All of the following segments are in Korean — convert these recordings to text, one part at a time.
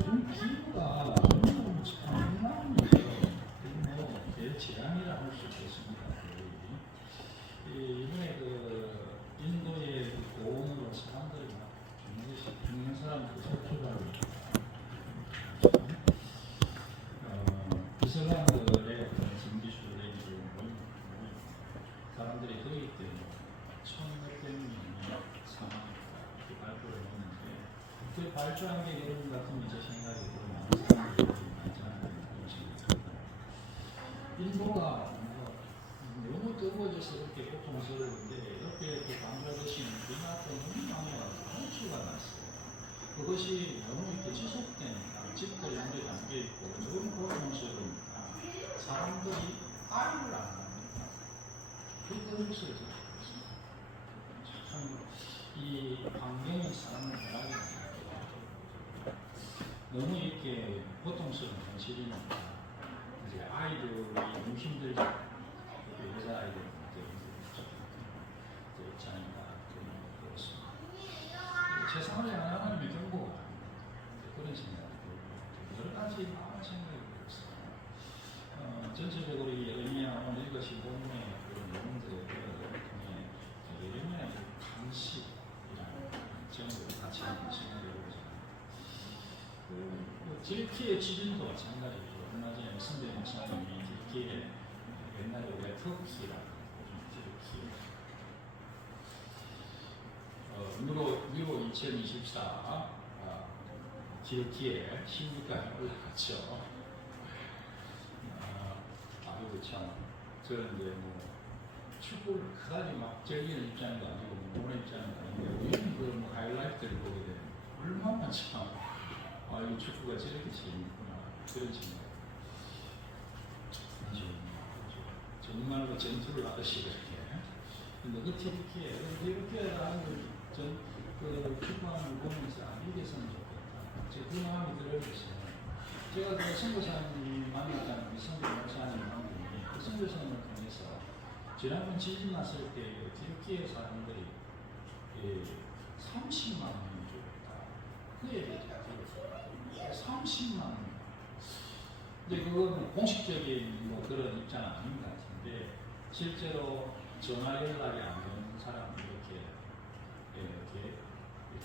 요즘 기후가 너무 장난이에요. 대재앙이라 할 수 있겠습니다. 이번에 인도의 고온으로 사람들이 막 죽는 사람들이 속출하고 이슬람들의 증기술의 사람들이 거기 때문에 1,600명이 사망했다 이렇게 발표를 했는데 그 발표한 게 여러분 같으면 제 생각에 많은 사람들이 많지 않은 것입니다. 인도가 너무 뜨거워져서 이렇게 고통스러운데 옆에 이렇게 방글라데시는 비가 너무 많이 와서 홍수가 났어요. 그것이 너무 이렇게 지속되니까 집도 연결이 담겨있고 너무 고통스러우니까 사람들이 아이를 안 합니다. 그것을 이 환경이 사람을 변하게 됩니다. 너무 이렇게 고통스러운 현실이니까 이제 아이들이 너무 힘들죠. 여자아이들 입장이다. 그렇습니다. 세상을 향하는 경고가 그런 생각이 들고 여러 가지 많은 생각이 들었어요. 전체적으로 예레미야 오늘 읽으신 본문의 그런 내용들을 통해 예레미야의 감식이라는 제목을 같이 한번 생각해 보자. 딜키의 지진도 마찬가지죠. 얼마 전에 선배 목사님이 딜키의 옛날에 우리가 터키라고 딜키 유로 2024 딜키에 16강에 올라갔죠. 아이고 참 저는 이제 축구를 그다지 막 즐기는 입장도 아니고 보는 입장도 아닌데 우리는 그 하이라이트를 보게 되면 얼마나 참 이 축구가 저렇게 재밌구나 그런 생각. 정말로 전투를 하듯이 그렇게. 근데 그 튀르키예라는 그 축구하는 걸 보면서 이게 있으면 좋겠다. 제가 그 마음이 들어있어요. 제가 그 선교사님 만났다는 그 선교 목사님 한 분이 그 선교사님을 통해서 지난번 지진 났을 때 튀르키예 사람들이 30만 명이 죽었다. 그 얘기를 제가 들었어요. 30만 명. 근데 그거는 공식적인 그런 입장은 아닌 것 같은데 실제로 전화 연락이 안 되는 사람이 이렇게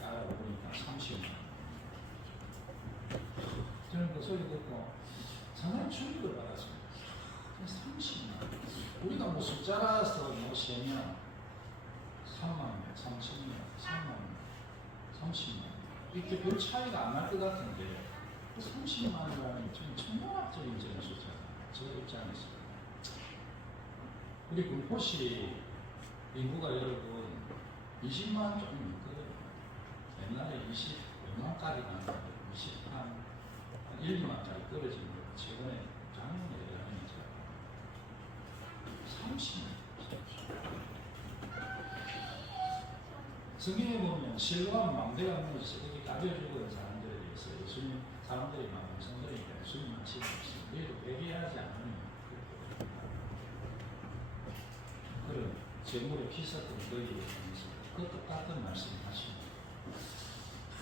알아보니까 30만. 저는 그 소리 듣고 상당히 충격을 받았습니다. 30만. 우리가 뭐 숫자라서 세면 3만 명, 3,000명, 3만 명, 30만. 이렇게 별 차이가 안 날 것 같은데 30만이라는 좀 천문학적인 숫자다. 저 입장에서. 우리 군포시 인구가 여러분 20만 좀 있거든요. 옛날에 20몇만까지 가는데 20한 1, 2만까지 떨어진 거 최근에 작년에 예언이죠. 30만. 성경에 보면 실로암 망대가 무너져서 거기 가벼워지고 사람들에 대해서 예수님 사람들이 많은 성들이니까 예수님만 치고 있습니다. 우리도 회개하지 않으면 그런 재물의 피었던 너희에 대해서 그 똑같은 말씀을 하십니다.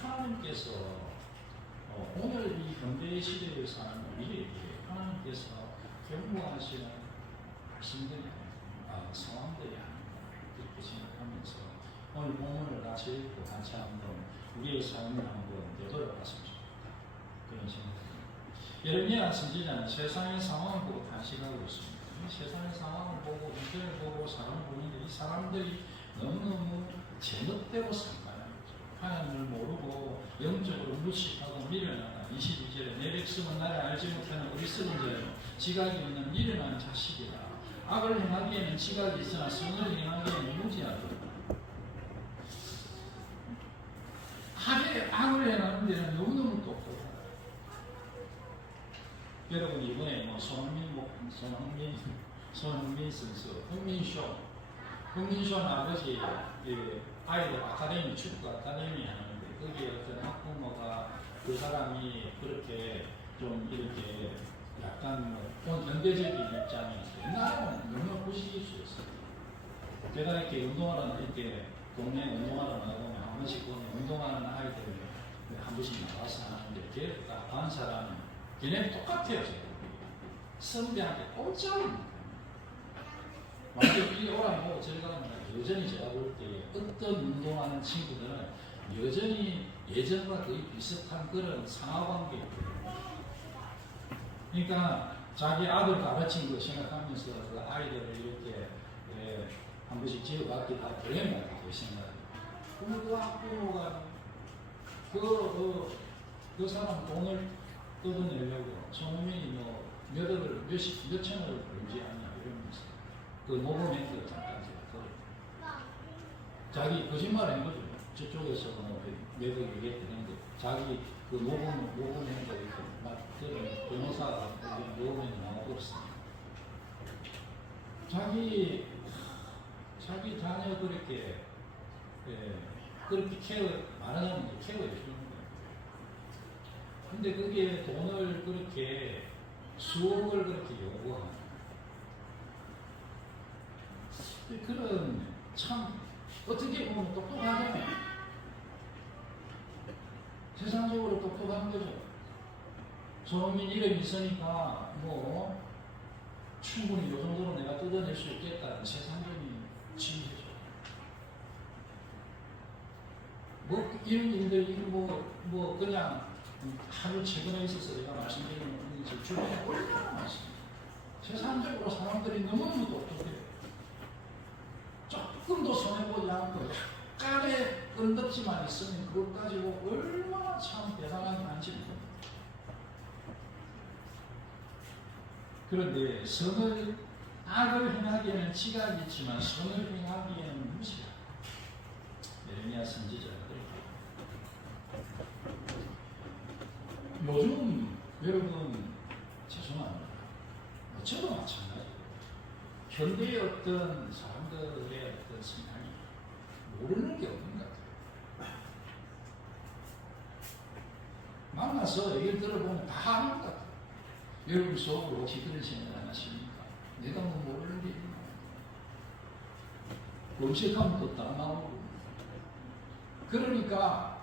하나님께서 오늘 이 현대 시대에 사는 우리에게 하나님께서 경고하시는 말씀들이 아닙니다. 상황들이 아닙니다. 그렇게 생각하면서 오늘 본문을 같이 읽고 같이 한번 우리의 삶을 한번 되돌아봤으면 좋겠다. 그런 생각입니다. 예레미야 선지자는 세상의 상황을 보고 단식하고 있습니다. 세상의 상황을 보고 인생을 보고 사람을 보는데 이 사람들이 너무너무 제멋대로 산다는 거죠. 하나님을 모르고 영적으로 무식하고 미련하다. 22절에 내 백성은 나를 알지 못하는 어리석은 자요 지각이 있는 미련한 자식이다. 악을 행하기에는 지각이 있으나 선을 행하기에는 무지하다. 악을 행하는 데는 너무너무 똑똑하다. 여러분 이번에 손흥민 선수, 흥민쇼는 아버지 아이들 아카데미, 축구 아카데미 하는데 거기에 어떤 학부모가 그 사람이 그렇게 좀 이렇게 약간 현대적인 입장이었어요. 옛날에는 너무 부시기수였어요. 제가 이렇게 운동하러 이렇게 동네 운동하러 나가면 한 번씩 보면 운동하는 아이들 한 번씩 나와서 하는데 걔 딱 반 사람은 걔네 똑같아요. 선배한테 꼴짝입니다. 만약에 이 오라고 제가 여전히 제가 볼 때 어떤 운동하는 친구들은 여전히 예전과 거의 비슷한 그런 상하관계예요. 그러니까 자기 아들 가르친 거 생각하면서 그 아이들을 이렇게 한 번씩 지어받기도 하고 그러면 생각해요. 그럼 그 학부모가 그 사람 돈을 뜯어내려고 손흥민이 뭐 몇 천억을 벌지 않냐 이러면서 그 녹음한 거 잠깐 제가 자기 거짓말 한 거죠. 저쪽에서 몇억 얘기했는데 자기 그 녹음한 거 이렇게 막 들은 변호사가 녹음이 나오고 없습니다. 자기 자녀 그렇게 그렇게 말하자면 케어해 주는 거예요. 근데 그게 돈을 그렇게 수억을 그렇게 요구하는 그런 참 어떻게 보면 똑똑하잖아요. 세상적으로 똑똑한 거죠. 손흥민 이름이 있으니까 뭐 충분히 이 정도로 내가 뜯어낼 수 있겠다는 세상적인 지혜죠. 뭐 이런 일들이 뭐 그냥 하루 최근에 있어서 제가 말씀드리는 제 주변에 얼마나 많습니다. 세상적으로 사람들이 너무너무 똑똑해요. 조금도 손해보지 않고 약간의 끈덕지만 있으면 그것 가지고 얼마나 참 대단하게 한지 모릅니다. 그런데 선을 악을 행하기에는 지각이 있지만 선을 행하기에는 무시하다. 예레미야 선지자가 요즘 여러분 죄송합니다. 저도 마찬가지예요. 현대의 어떤 사람들의 어떤 성향이 모르는 게 없는 것 같아요. 만나서 얘기를 들어보면 다 아는 것 같아요. 여러분 속으로 혹시 그런 생각 안 하십니까? 내가 뭐 모르는 게 있나? 검색하면 또 다 나오고. 그러니까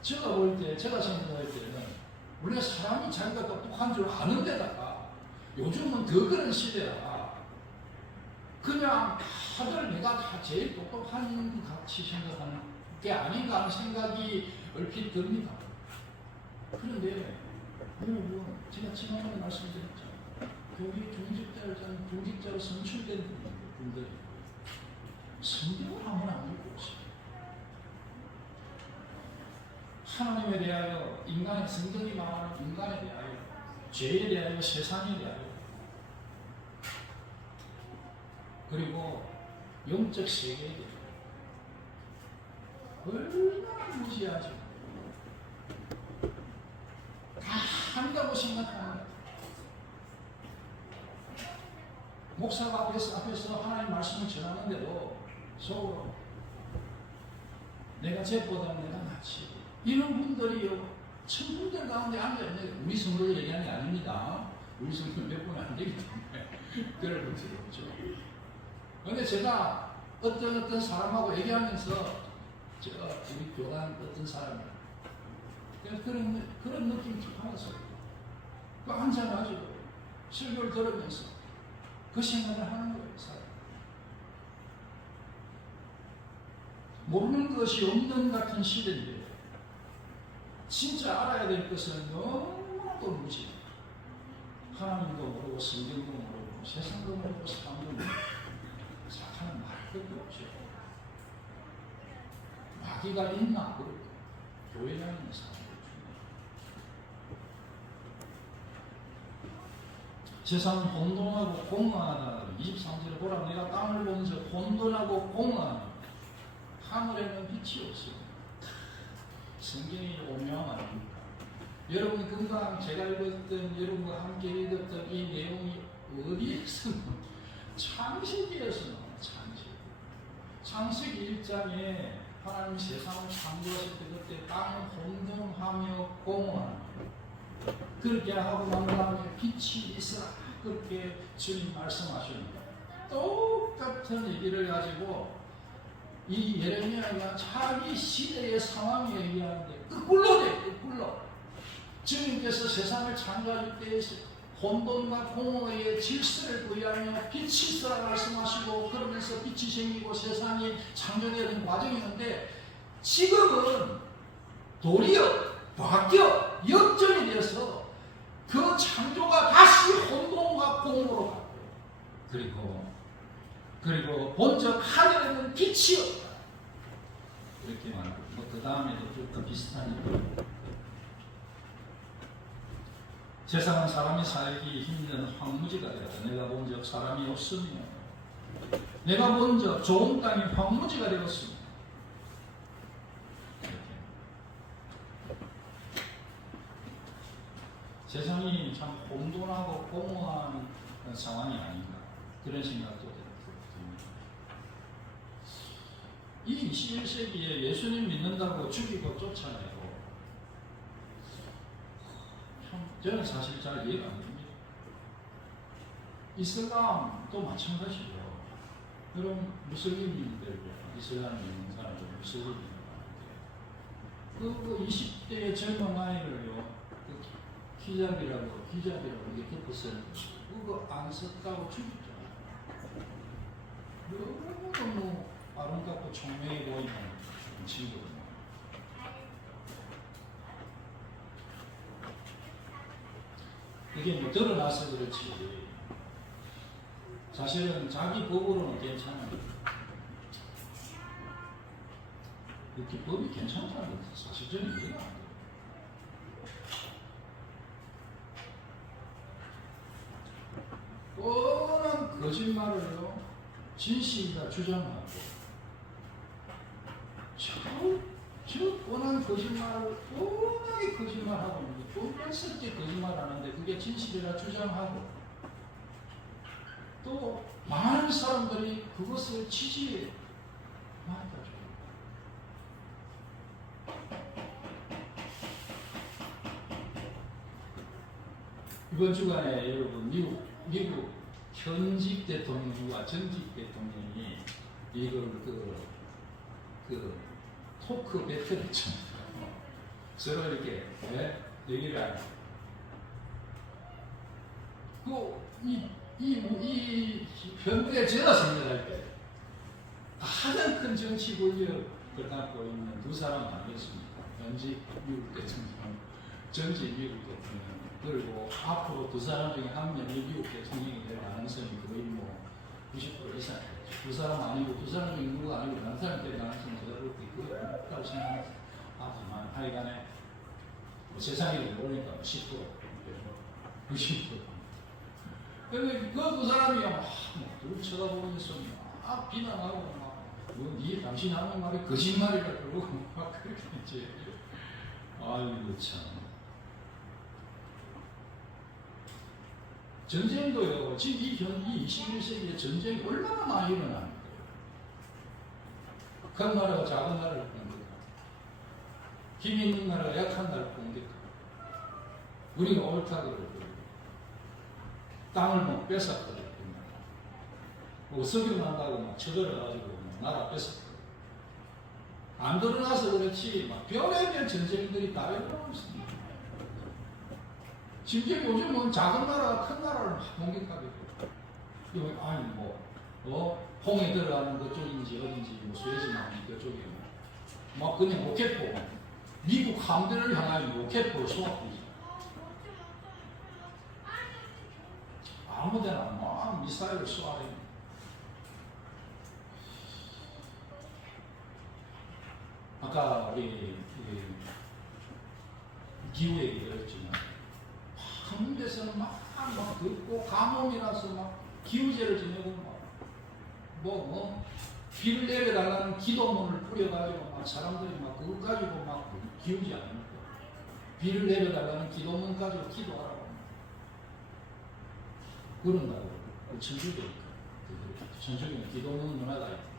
제가 생각할 때는 원래 사람이 자기가 똑똑한 줄 아는 데다가 요즘은 더 그런 시대라 그냥 다들 내가 다 제일 똑똑한 것 같이 생각하는 게 아닌가 하는 생각이 얼핏 듭니다. 그런데 여러분 제가 지난번에 말씀드렸죠. 교회 중직자로 선출된 분들이 성경을 한번 안 읽고 오세요. 하나님에 대하여 인간의 성경이 말하는 인간에 대하여 죄에 대하여 세상에 대하여 그리고 영적 세계에 대하여 얼마나 무시하죠. 다 한다고 생각하는 거예요. 목사가 앞에서 하나님 말씀을 전하는데도 속으로 내가 쟤보다 내가 낫지. 이런 분들이요, 천분들 가운데 앉아있는 우리 성도를 얘기하는 게 아닙니다. 우리 성도 몇 분 안 되기 때문에 그럴 분들이 없죠. 그런데 제가 어떤 사람하고 얘기하면서 제가 우리 교단 어떤 사람이 그런 느낌이 쭉 받았어요. 그 앉아가지고 설교를 들으면서 그 생각을 하는 거예요. 사람. 모르는 것이 없는 같은 시대인데 진짜 알아야 될 것은 너무나도 무지. 하나님도 모르고 성경도 모르고 세상도 모르고 사람도 모르고 사탄은 말할 것도 없죠. 마귀가 있나 그러고 교회 다니는 사람들 중에 세상은 혼돈하고 공허하다. 23절에 보라 내가 땅을 보면서 혼돈하고 공허하다. 하늘에는 빛이 없습니다. 성경이 오묘함 아닙니까? 여러분이 금방 제가 읽었던 여러분과 함께 읽었던 이 내용이 어디에서 창세기에서 나와요. 창세기 1장에 하나님 세상을 창조하실 때 그때 땅은 혼돈하며 공허하며 그렇게 하고 난 다음에 빛이 있으라 그렇게 주님 말씀하십니다. 똑같은 얘기를 가지고 이 예레미야가 자기 시대의 상황에 얘기하는데 거꾸로 돼, 거꾸로. 주님께서 세상을 창조할 때 혼돈과 공허의 질서를 구하며 빛이 있으라 말씀하시고 그러면서 빛이 생기고 세상이 창조되는 과정이었는데 지금은 도리어 바뀌어 역전이 되어서 그 창조가 다시 혼돈과 공허로 가고 그리고 본적 하늘에는 빛이 없다 이렇게 말하고 그 다음에도 좀 비슷하니까 세상은 사람이 살기 힘든 황무지가 되었다. 내가 본적 사람이 없으며 내가 본적 좋은 땅이 황무지가 되었습니다. 세상이 참 혼돈하고 공허한 상황이 아닌가 그런 생각도 듭니다. 이 21세기에 예수님 믿는다고 죽이고 쫓아내고 저는 사실 잘 이해가 안 됩니다. 이슬람도 마찬가지죠. 그럼 무슬림들, 이슬람 믿는 사람들, 무슬림들 그 20대의 젊은 아이를요, 그 히잡이라고 이게 덮었어요. 그거 안 썼다고 죽였잖아요. 너무 아름답고 총명해 보이는 친구들. 이게 뭐 드러나서 그렇지 사실은 자기 법으로는 괜찮아요. 이렇게 법이 괜찮다는 건 사실 저는 이해가 안 돼요. 뻔한 거짓말을요 진실이라 주장하고 저 뻔한 거짓말을 뻔하게 거짓말하고 있는데 뻔뻔스럽게 거짓말하는데 그게 진실이라 주장하고 또 많은 사람들이 그것을 지지해 맞다죠. 이번 주간에 여러분 미국 현직 대통령과 전직 대통령이 이걸 그 토크 배틀 있잖아요. 서로 이렇게 얘기를 하는. 이 현대에 제가 생각할 때 가장 큰 정치 권력을 갖고 있는 두 사람 아니겠습니까? 현직 미국 대통령, 전직 미국 대통령. 그리고 앞으로 두 사람 중에 한 명이 미국 대통령이 될 가능성이 거의 뭐 90% 이상. 두 사람 아니고 두 사람 중에 누구가 아니고 다른 사람 될 가능성이 제가 볼 때 있다고 생각하지만 하여간에 뭐 세상에 모르니까 10%, 90%. 근데 그 두 사람이 막 둘 쳐다보면서 막 비난하고 네 당신 하는 말이 거짓말이라 그러고 막 그렇게 이제 아이고 참. 전쟁도요, 지금 이 21세기에 전쟁이 얼마나 많이 일어나는 거예요. 큰 나라가 작은 나라를 공격하고, 힘 있는 나라가 약한 나라를 공격하고, 우리가 옳다고 그러고, 땅을 막 뺏었거든요. 뭐 석유난다고 막 쳐들어가지고 나라 뺏었거든요. 안 드러나서 그렇지, 막 별의별 전쟁들이 다 일어나고 있습니다. 심지어 요즘은 작은 나라가 큰 나라를 막 공격하게 돼요. 아니 홍해 들어가는 그쪽인지 어딘지 수에즈나무 그쪽에 막 그냥 로켓포 미국 함대를 향하여 로켓포를 쏘아버리죠. 아무데나 막 미사일을 쏘아버립니다. 아까 우리 기후 얘기 들었지만 한 데서는 막 덥고 가뭄이라서 막 기후제를 지내고 비를 내려달라는 기도문을 뿌려가지고 막 사람들이 막 그거 가지고 막 기우지 않습니까? 비를 내려달라는 기도문 가지고 기도하라고 그런다고 천주교는 기도문 문화가 있고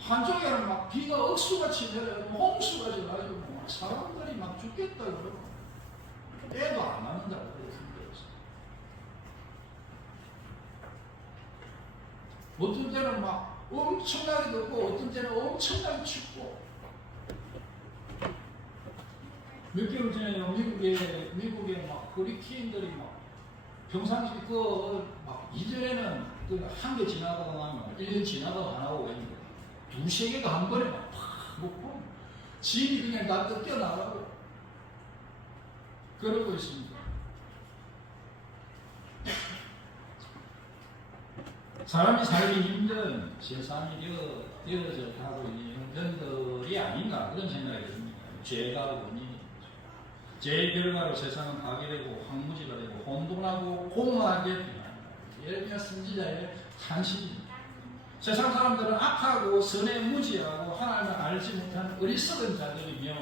한쪽에는 막 비가 억수같이 내려요. 홍수같이 나가지고 막 사람들이 막 죽겠다 그러고 애도 안 낳는다고 그랬습니다. 어떤 때는 막 엄청나게 덥고 어떤 때는 엄청나게 춥고 몇 개월 전에요. 미국에 막 허리케인들이 막 평상시 막 이전에는 한 개 지나가고 나면 1년 지나가고 안 하고 있는 거예요. 두세 개가 한 번에 막 먹고 집이 그냥 다 뜯겨나가고 그러고 있습니다. 사람이 살기 힘든 세상이 되어져 가고 있는 현들이 아닌가 그런 생각이 듭니다. 죄가 원인이 죄의 결과로 세상은 파괴되고 황무지가 되고 혼돈하고 공허하게 변합니다. 예레미야 선지자의 탄식입니다. 세상 사람들은 악하고 선에 무지하고 하나님을 알지 못한 어리석은 자들이며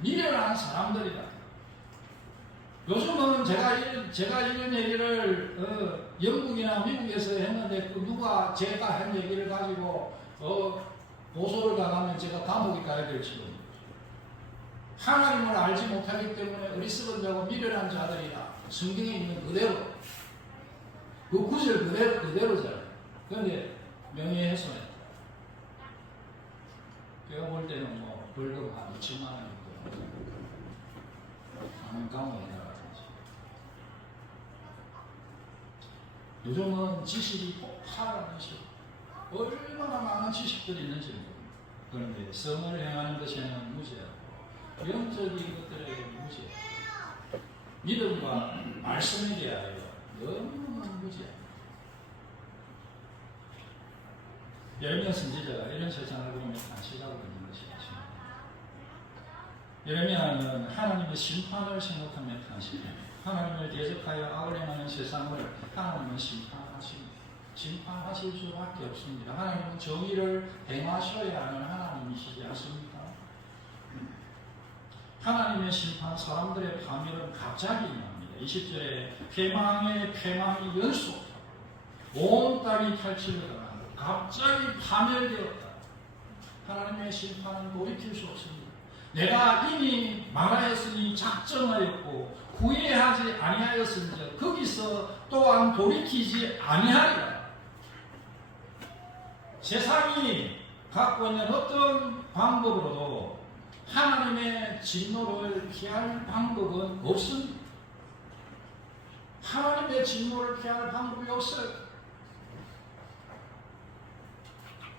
미련한 사람들이다. 요즘은 제가 이런 얘기를 영국이나 미국에서 했는데 제가 한 얘기를 가지고 고소를 당하면 제가 감옥에 가야 될지도 하나님을 알지 못하기 때문에 어리석은 자고 미련한 자들이다. 성경에 있는 그대로 그 구절 그대로잖아요. 그런데 명예훼손에 제가 볼 때는 뭐 벌금 한 2천만 원 정도 하는 감옥에 나가든지. 요즘은 지식이 폭발하는 시대. 얼마나 많은 지식들이 있는지 모릅니다. 그런데 성을 행하는 것에는 무죄하고 영적인 것들에게 무죄, 믿음과 말씀에 대하여 너무너무 무죄. 예레미야 선지자가 이런 세상을 보며 탄식하고 있는 것이 아십니까? 예레미야는 하나님의 심판을 생각하며 탄식합니다. 하나님을 대적하여 악을 행하는 세상을 하나님은 심판하십니다. 심판하실 수밖에 없습니다. 하나님은 정의를 행하셔야 하는 하나님이시지 않습니까? 하나님의 심판, 사람들의 파멸은 갑자기 일어납니다. 20절에 패망이 연속하고 온 땅이 탈취를 당하고 갑자기 파멸되었다. 하나님의 심판은 돌이킬 수 없습니다. 내가 이미 말하였으니 작정하였고 후회하지 아니하였은즉 거기서 또한 돌이키지 아니하리라. 세상이 갖고 있는 어떤 방법으로도 하나님의 진노를 피할 방법은 없습니다. 하나님의 진노를 피할 방법이 없어요.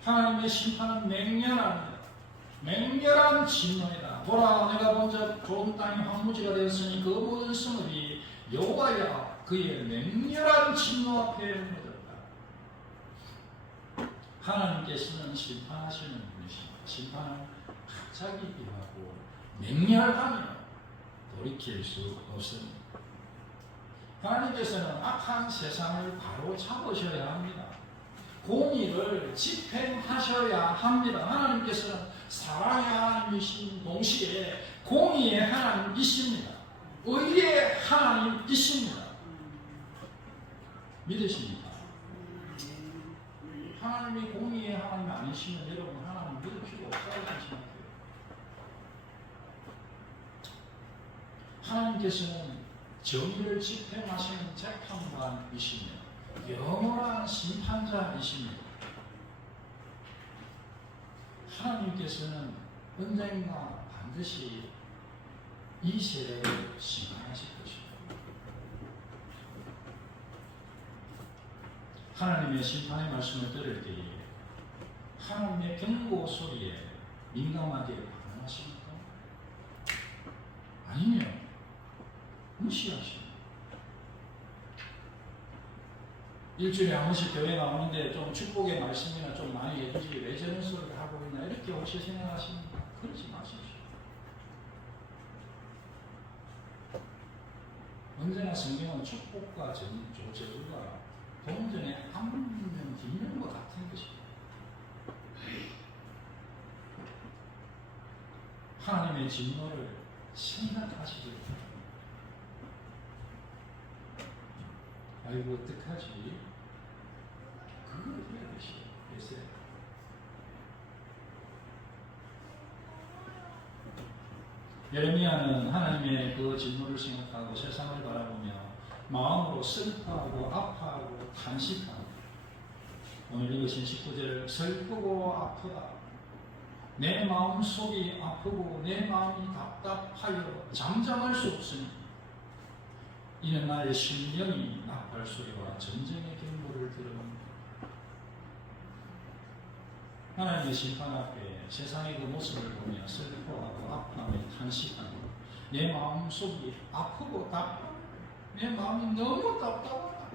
하나님의 심판은 맹렬합니다. 맹렬한 진노이다. 보라, 내가 먼저 좋은 땅이 황무지가 되었으니 그 모든 성읍이 여호와여 그의 맹렬한 진노 앞에 묻었다. 하나님께서는 심판하시는 분이십니다. 심판은 갑자기 임하고 맹렬하며 돌이킬 수 없습니다. 하나님께서는 악한 세상을 바로 잡으셔야 합니다. 공의를 집행하셔야 합니다. 하나님께서는 사랑의 하나님이신 동시에 공의의 하나님이십니다. 의의 하나님이십니다. 믿으십니까? 하나님이 공의의 하나님 아니시면 여러분 하나님 믿을 필요 없다고 생각해요. 하나님께서는 정의를 집행하시는 재판관이시며 영원한 심판자이십니다. 하나님께서는 언젠가 반드시 이 세대를 심판하실 것입니다. 하나님의 심판의 말씀을 들을 때에 하나님의 경고 소리에 민감하게 반응하십니까? 아니면 무시하십니까? 일주일에 한 번씩 교회 나오는데 좀 축복의 말씀이나 좀 많이 해주지 왜 저런 소리를 하고 있나 이렇게 혹시 생각하십니까? 그러지 마십시오. 언제나 성경은 축복과 저주가 동전에 앞면 뒷면 것 같은 것입니다. 하나님의 진노를 생각하시길 바랍니다. 아이고 어떡하지? 그걸 해야 되시겠어요. 예레미야는 하나님의 그 진노를 생각하고 세상을 바라보며 마음으로 슬퍼하고 아파하고 탄식하고 오늘 읽으신 19절 슬프고 아프다 내 마음속이 아프고 내 마음이 답답하여 잠잠할 수 없으니 이는 나의 심령이 나팔 소리와 전쟁의 경보를 들은 하나님의 심판 앞에 세상의 그 모습을 보며 슬퍼하고 아파하며 탄식하고 내 마음속이 아프고 답답하고 내 마음이 너무 답답하다.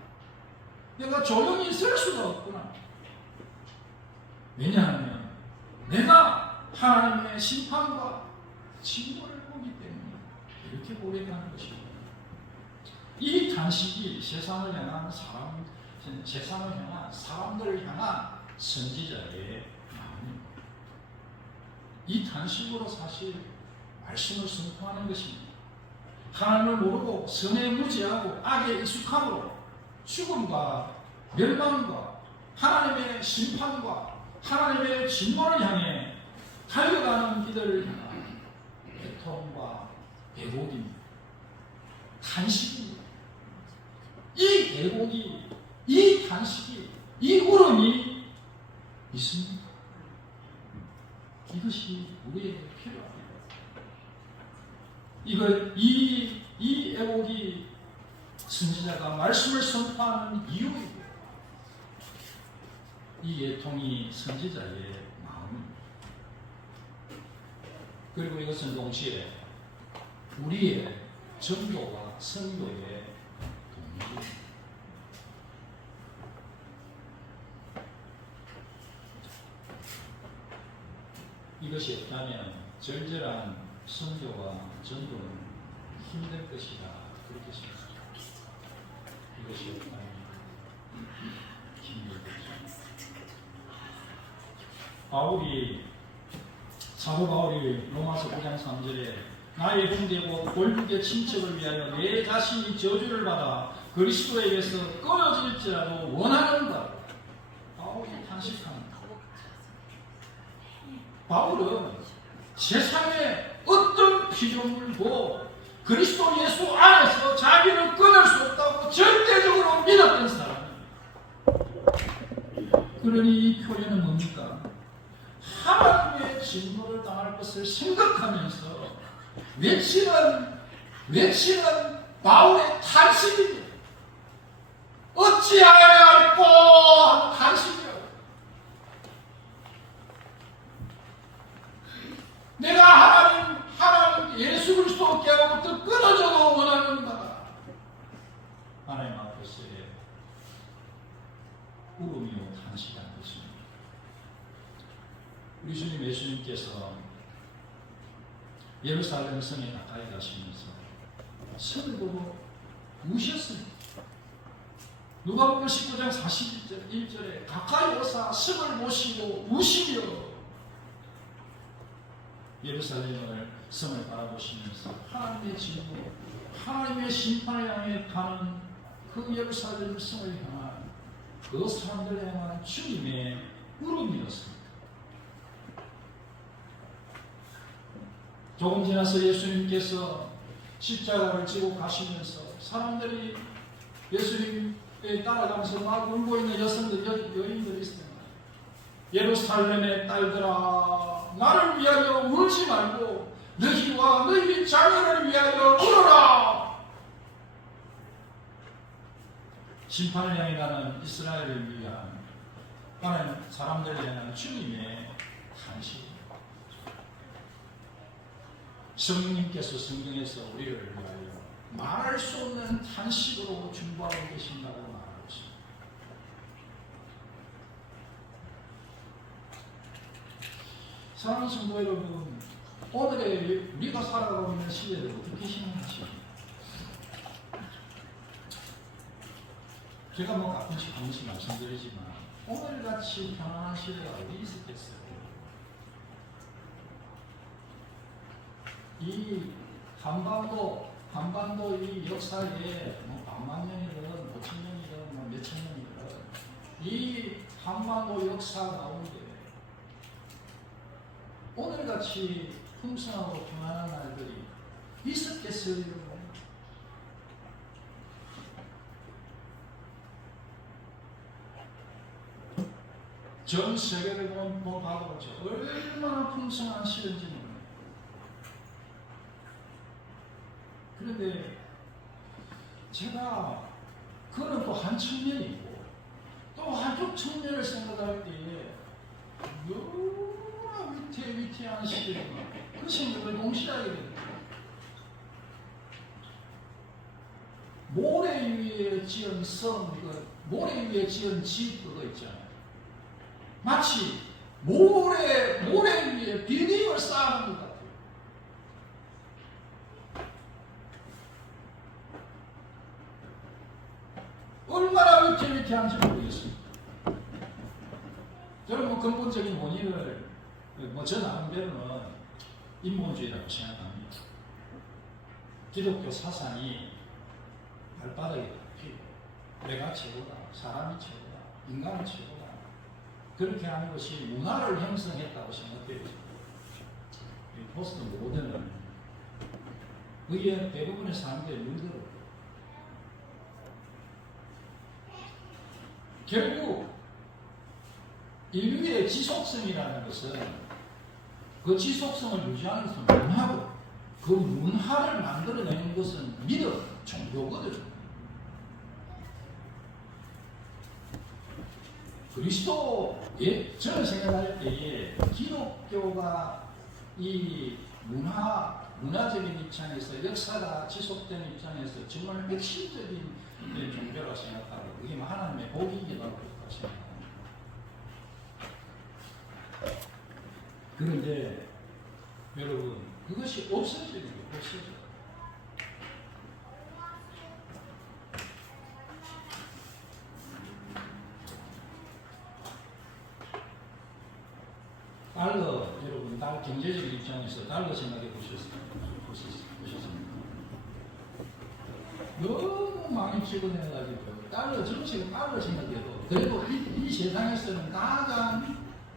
내가 조용히 있을 수가 없구나. 왜냐하면 내가 하나님의 심판과 징벌을 보기 때문에 이렇게 고백하는 것입니다. 이 탄식이 세상을 향한 사람들을 향한 선지자의 마음입니다. 이 탄식으로 사실 말씀을 선포하는 것입니다. 하나님을 모르고 선에 무지하고 악에 익숙함으로 죽음과 멸망과 하나님의 심판과 하나님의 진노를 향해 달려가는 이들을 향한 애통과 애곡입니다. 탄식입니다. 이 애곡이, 이 탄식이, 이 울음이 있습니다. 이것이 우리에게 필요합니다. 이 애곡이 선지자가 말씀을 선포하는 이유이고 이 애통이 선지자의 마음입니다. 그리고 이것은 동시에 우리의 전도와 선교의 동기입니다. 이것이 없다면 절절한 선교와 전도는 힘들 것이다. 그렇게 생각합니다. 이것이 없다면 힘들 것이다. 사도 바울이 로마서 9장 3절에 나의 형제고 골격의 친척을 위하여 내 자신이 저주를 받아 그리스도에 의해서 끊어질지라도 원하는가. 바울이 탄식합니다. 바울은 세상의 어떤 피조물도 그리스도 예수 안에서 자기를 끊을 수 없다고 절대적으로 믿었던 사람입니다. 그러니 이 표현은 뭡니까? 하나님의 진노를 당할 것을 생각하면서 외치는 바울의 탄식입니다. 어찌하여야 할꼬 하는 탄식이요. 내가 하나님 예수 그리스도께로부터 끊어져도 원하는가. 하나님 앞에서의 울음이요 탄식한 것입니다. 우리 주님 예수님께서 예루살렘 성에 가까이 가시면서 성을 보고 우셨습니다. 누가복음 19장 41절에 가까이 오사 성을 보시고 우시며 예루살렘을 성을 바라보시면서 하나님의 진노, 하나님의 심판을 향해 가는 그 예루살렘 성을 향한 그 사람들을 향한 주님의 울음이었습니다. 조금 지나서 예수님께서 십자가를 지고 가시면서 사람들이 예수님에 따라가면서 막 울고 있는 여성들, 여인들이 있어요. 예루살렘의 딸들아, 나를 위하여 울지 말고 너희와 너희 자녀를 위하여 울어라. 심판을 향해 가는 이스라엘을 위한 하나님 사람들을 향한 주님의 탄식. 성령님께서 성경에서 우리를 위하여 말할 수 없는 탄식으로 중보하고 계신다고 말하고 있습니다. 사랑하는 성도 여러분, 오늘의 우리가 살아가고 있는 시대를 어떻게 생각하십니까? 제가 가끔씩 말씀드리지만 오늘같이 편안한 시대가 어디 있었겠어요? 이 한반도 이 역사에 반만 년이든 5천 년이든 몇천 년이든 이 한반도 역사 가운데 오늘같이 풍성하고 평안한 날들이 있었겠어요? 전 세계를 봐도 얼마나 풍성한 시련지는 몰라요. 그런데 제가 그는 또 한 측면이 있고 또 한쪽 측면을 생각할 때에 너무나 위태위태한 시대구나 그 생각을 동시하게 됩니다. 모래 위에 지은 성, 모래 위에 지은 집 그거 있잖아요. 마치 모래 위에 비딩을 쌓는 것 같아요. 얼마나 위태위태한지 모르겠습니다. 저는 뭐 근본적인 원인을 저 나름대로는 인본주의라고 생각합니다. 기독교 사상이 발바닥에 덮이고 내가 최고다, 사람이 최고다, 인간은 최고다 그렇게 하는 것이 문화를 형성했다고 생각해요. 포스트 모던은 의외 대부분의 사람들이 물들어 결국 인류의 지속성이라는 것은 그 지속성을 유지하는 것은 문화고 그 문화를 만들어내는 것은 믿음, 종교거든. 저는 생각할 때에 기독교가 이 문화적인 입장에서 역사가 지속된 입장에서 정말 핵심적인 종교라고 생각하고 그게 하나님의 복이기도 하고 생각합니다. 그런데 여러분 그것이 없어지는 게 없어져요. 달러 여러분 경제적인 입장에서 달러 생각해 보셨습니까? 너무 많이 찍어내가지고 달러 정책은 달러 생각해도 그래도 이 세상에서는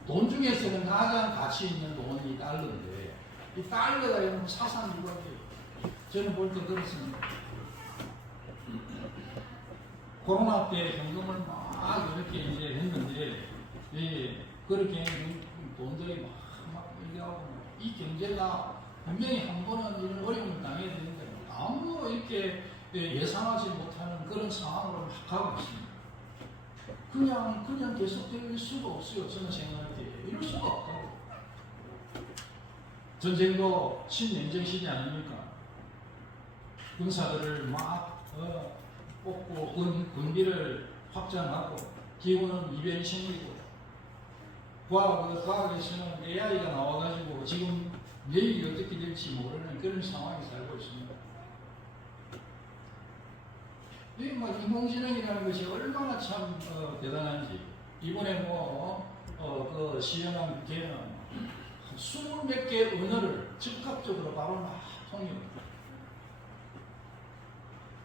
돈 중에서는 가장 가치 있는 돈이 달러인데 이 달러가 이런 사상 유관이에요. 저는 볼 때 그렇습니다. 코로나 때 현금을 막 이렇게 이제 했는데 그렇게 돈들이 막 얘기하고 이 경제가 분명히 한 번은 이런 어려움을 당해야 되는데 아무도 이렇게 예상하지 못하는 그런 상황으로 막 가고 있습니다. 그냥 계속될 수가 없어요. 저는 생각할 때 이럴 수가 없다고. 전쟁도 신냉전 시대 아닙니까? 군사들을 막 뽑고 군비를 확장하고 기후는 이변식이고 과학에서는 AI가 나와가지고 지금 내일이 어떻게 될지 모르는 그런 상황에 살고 있습니다. 이 인공지능이라는 것이 얼마나 참 대단한지 이번에 그 시연한 걔는 20몇 개 언어를 즉각적으로 바로 막 통역합니다.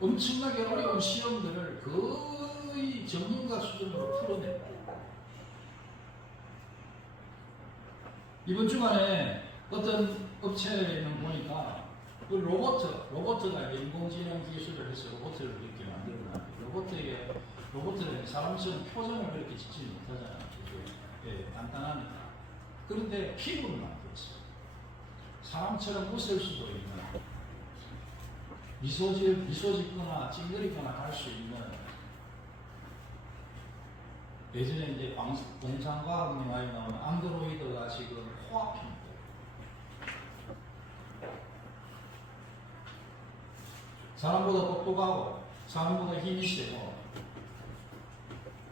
엄청나게 어려운 시험들을 거의 전문가 수준으로 풀어냅니다. 이번 주간에 어떤 업체는 보니까 그 로봇가 인공지능 기술을 해서 로봇을 이렇게 만들어놨는데 로봇은 사람처럼 표정을 그렇게 짓지 못하잖아요. 간단하니까. 그런데 피부를 만들었어요. 사람처럼 웃을 수도 있는 미소 짓거나 찡그리거나 할 수 있는 예전에 이제 공상과학님 많이 나오는 안드로이드가 지금 코앞입니다. 사람보다 똑똑하고 사람보다 힘이 세고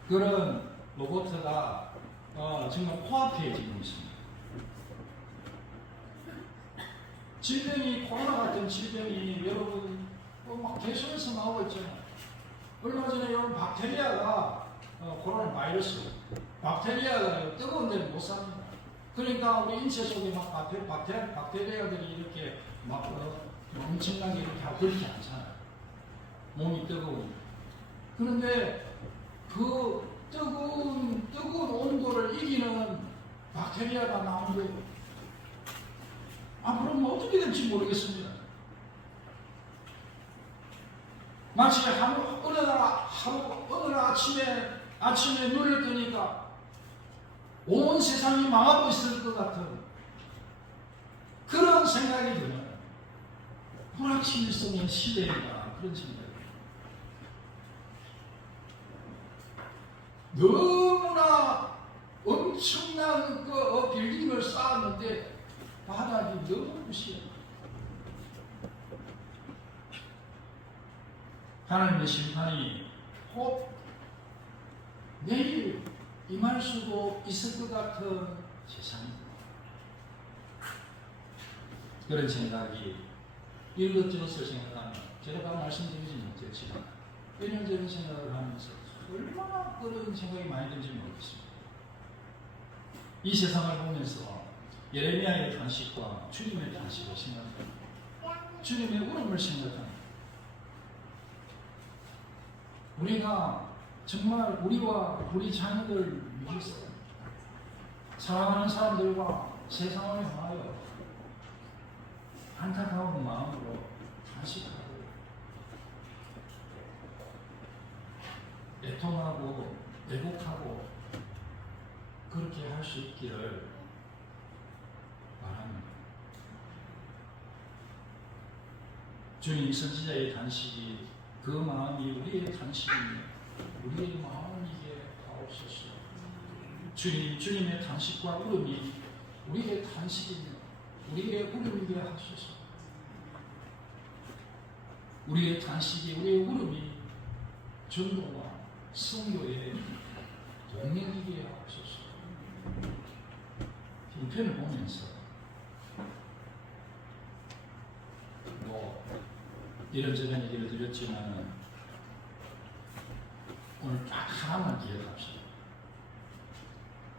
그런 로봇가 정말 코앞에 지금 있습니다. 질병이 코로나 같은 질병이 여러분 막 계속해서 나오고 있잖아요. 얼마 전에 여러분 박테리아가 코로나 바이러스 박테리아가 뜨거운 데는 못 삽니다. 그러니까 우리 인체 속에 막 박테리아들이 이렇게 막 엄청나게 이렇게 하고 그렇지 않잖아요. 몸이 뜨거우니까. 그런데 그 뜨거운 온도를 이기는 박테리아가 나온 거예요. 앞으로 뭐 어떻게 될지 모르겠습니다. 마치 어느 날 아침에 눈을 뜨니까 온 세상이 망하고 있을 것 같은 그런 생각이 드는 불확실성의 시대이다. 그런 생각이 너무나 엄청난 그 빌딩을 쌓았는데 바닥이 너무 무시해. 하나님의 심판이 곧 내일 임할 수도 있을 것 같은 세상입니다. 그런 생각이 이것저것을 생각하면 제가 말씀드리지 못했지만 이런저런 생각을 하면서 얼마나 그런 생각이 많이 든지 모르겠습니다. 이 세상을 보면서 예레미야의 탄식과 주님의 탄식을 생각합니다. 주님의 울음을 생각합니다. 우리가 정말 우리와 우리 자녀들 위해서 사랑하는 사람들과 세상을 향하여 안타까운 마음으로 탄식하고 애통하고 애곡하고 그렇게 할 수 있기를 바랍니다. 주님 선지자의 탄식이 그 마음이 우리의 탄식이며 우리의 마음이게 하옵소서. 주님의 탄식과 울음이 우리의 탄식이며 우리의 울음이게 하소서. 우리의 탄식이 우리의 울음이 전도와 선교의 동력이게 하옵소서. 형편을 보면서 이런저런 얘기를 드렸지만 오늘 딱 하나만 기억합시다.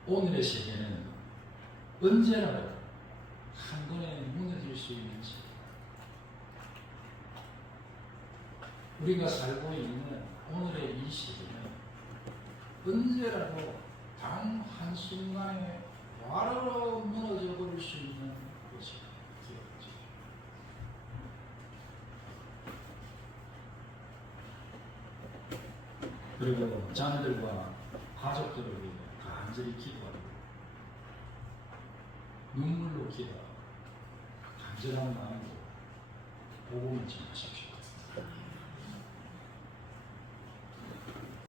오늘의 세계는 언제라도 한 번에 무너질 수 있는 시대. 우리가 살고 있는 오늘의 이 시대는 언제라도 단 한순간에 와르르 무너져 버릴 수 있는 것이다. 그리고 자녀들과 가족들을 위해 간절히 기도하고 눈물로 기도하고 간절한 마음으로 복음을 전하십시오.